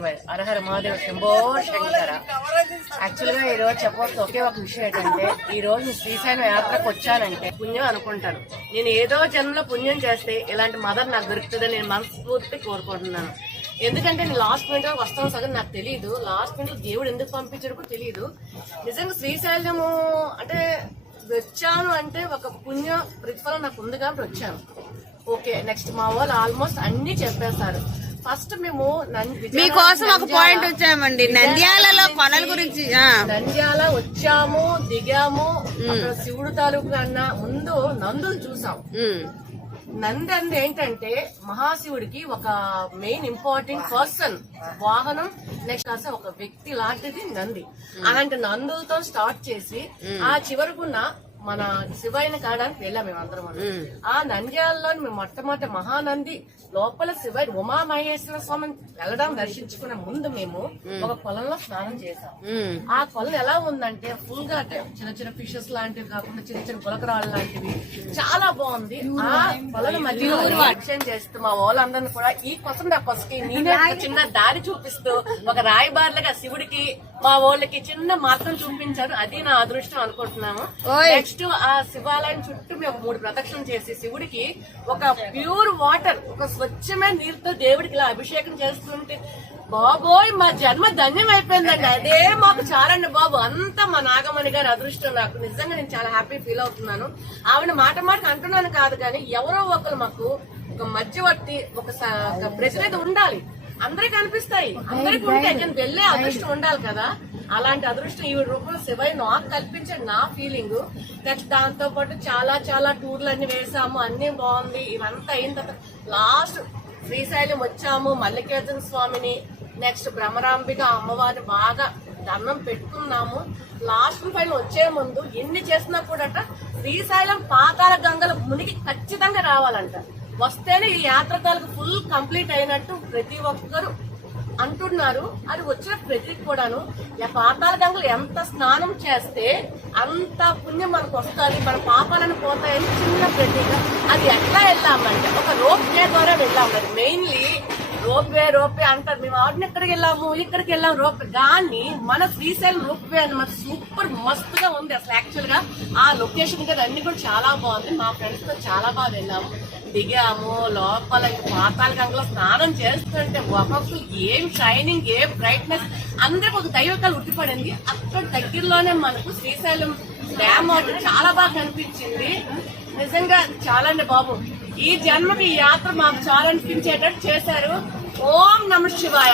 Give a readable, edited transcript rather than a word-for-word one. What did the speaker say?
శివాయ. హరహర మహాదేవ శంభో శంకర. యాక్చువల్ గా ఈ రోజు చెప్పవచ్చు ఒకే ఒక విషయం ఏంటంటే, ఈ రోజు శ్రీశైలం యాత్రకు వచ్చానంటే పుణ్యం అనుకుంటాను. నేను ఏదో జన్మలో పుణ్యం చేస్తే ఇలాంటి మదర్ నాకు దొరుకుతుందని నేను మనస్ఫూర్తి కోరుకుంటున్నాను. ఎందుకంటే నేను లాస్ట్ మినిట్ వస్తాను సగం నాకు తెలియదు. లాస్ట్ మినిట్ దేవుడు ఎందుకు పంపించారు కూడా తెలియదు. నిజంగా శ్రీశైలము అంటే వచ్చాను అంటే ఒక పుణ్య ప్రతిఫలం నాకు ఉంది కాబట్టి వచ్చాను. ఓకే, నెక్స్ట్ మా వాళ్ళు ఆల్మోస్ట్ అన్ని చెప్పేశారు. ఫస్ట్ మేము మీకోసం ఒక పాయింట్ వచ్చామండి, నంద్యాలలో కొనల గురించి. నంద్యాల వచ్చాము, దిగాము. అక్కడ శివుడు తాలూకు అన్న ముందు నందులు చూసాం. నంది అంది ఏంటంటే మహాశివుడికి ఒక మెయిన్ ఇంపార్టెంట్ పర్సన్, వాహనం, నెక్స్ట్ ఒక వ్యక్తి లాంటిది నంది. అలాంటి నందులతో స్టార్ట్ చేసి ఆ చివరకున్న మన శివయ్యని కావడానికి వెళ్ళాం మేమందరం. ఆ నంద్యాలలో మేము మొట్టమొదటి మహానంది లోపల శివయ్య ఉమామహేశ్వర స్వామిని వెళ్ళడం దర్శించుకునే ముందు మేము ఒక కొలంలో స్నానం చేసాం. ఆ కొలం ఎలా ఉందంటే ఫుల్ గా చిన్న చిన్న ఫిషెస్ లాంటివి కాకుండా చిన్న చిన్న గులకరాళ్ళు లాంటివి చాలా బాగుంది. ఆ కొలం మధ్యలో ఎక్స్చేంజ్ చేస్తూ మా వాళ్ళందరినీ కూడా ఈ కొసకి నేనే చిన్న దారి చూపిస్తూ ఒక రాయబార్లుగా శివుడికి మా వాళ్ళకి చిన్న మార్గం చూపించారు. అది నా అదృష్టం అనుకుంటున్నాము. నెక్స్ట్ ఆ శివాలయం చుట్టూ మేము 3 ప్రదక్షిణలు చేసి శివుడికి ఒక ప్యూర్ వాటర్, ఒక స్వచ్ఛమైన నీరుతో దేవుడికి ఇలా అభిషేకం చేస్తుంటే బాబోయ్ మా జన్మ ధన్యం అయిపోయిందండి. అదే మాకు చాలండి బాబు. అంతా మా నాగమణి గారి అదృష్టం. నాకు నిజంగా నేను చాలా హ్యాపీ ఫీల్ అవుతున్నాను. ఆవిడ మాట అంటున్నాను కాదు కానీ ఎవరో ఒకరు మాకు ఒక మధ్యవర్తి, ఒక ప్రతినిధి ఉండాలి. అందరికి అనిపిస్తాయి, అందరికి ఉంటాయి కానీ వెళ్లే అదృష్టం ఉండాలి కదా. అలాంటి అదృష్టం ఈ రూపంలో శివయ్య నాకు కల్పించాడు, నా ఫీలింగ్. నెక్స్ట్ దాంతో పాటు చాలా టూర్లు అన్ని వేసాము, అన్ని బాగుంది. ఇవంతా అయిన తర్వాత లాస్ట్ శ్రీశైలం వచ్చాము, మల్లికార్జున స్వామిని, నెక్స్ట్ భ్రమరాంబిక అమ్మవారిని బాగా దండం పెట్టుకున్నాము. లాస్ట్ ఫైనల్ వచ్చే ముందు ఎన్ని చేసినా కూడా శ్రీశైలం పాతాళ గంగల మునిగి ఖచ్చితంగా రావాలంట. వస్తేనే ఈ యాత్ర తాలూకు ఫుల్ కంప్లీట్ అయినట్టు ప్రతి ఒక్కరు అంటున్నారు. అది వచ్చిన ప్రతి కూడాను పాతాళ గంగలు ఎంత స్నానం చేస్తే అంత పుణ్యం మనకు వస్తుంది, మన పాపాలను పోతాయని చిన్న ప్రతీక. అది ఎట్లా వెళ్ళామంటే ఒక రోప్ వే ద్వారా వెళ్ళాము. మెయిన్లీ రోప్ వే అంటారు. మేము ఆడిని ఇక్కడికి వెళ్ళాము రోప్ కానీ మన శ్రీశైలం రోప్ వే అనమాట. సూపర్ మస్తుగా ఉంది అసలు. యాక్చువల్ గా ఆ లొకేషన్ కదా అన్ని కూడా చాలా బాగుంది. మా ఫ్రెండ్స్ తో చాలా బాగా వెళ్ళాము, దిగాము. లోపల పాతాళ గంగలో స్నానం చేస్తుంటే ఒక్కొక్కరు ఏం షైనింగ్, ఏం బ్రైట్నెస్, అందరికి ఒక దైవకాలు ఉట్టిపడింది. అక్కడ దగ్గరలోనే మనకు శ్రీశైలం డ్యామ్ చాలా బాగా కనిపించింది. నిజంగా చాలా అండి బాబు. ఈ జన్మకి ఈ యాత్ర మాకు చాలా అనిపించేటట్టు చేశారు. ఓం నమః శివాయ.